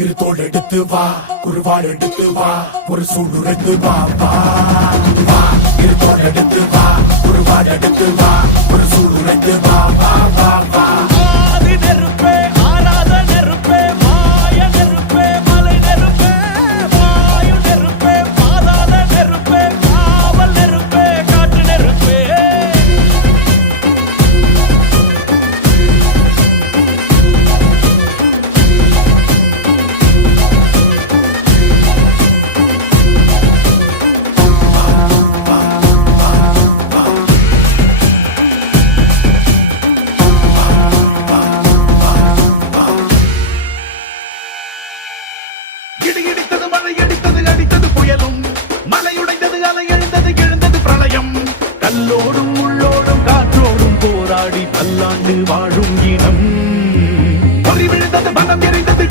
இரு தோள் எடுத்து வா, குருவாள் எடுத்து வா, ஒரு சூடுரைத்து வா வா வா. இரு தோள் எடுத்து வா, குருவாள் எடுத்து வா, ஒரு சூடுரைத்து வா வா வா வா. ஆதி நெருப்பே ஆராத நெருப்பே மாய நெருப்பே மலை நெருப்பே வாயு நெருப்பே பாதாள நெருப்பே காவல் நெருப்பே காட்டு நெருப்பே. இடி இடித்தது மழை அடித்தது அடித்தது புயலும் மலை உடைந்தது அலை எழுந்தது எழுந்தது பிரளயம். கல்லோடும் உள்ளோடும் காற்றோடும் போராடி பல்லாண்டு வாழும் இனம். பொறி விழுந்தது மனம் எரிந்தது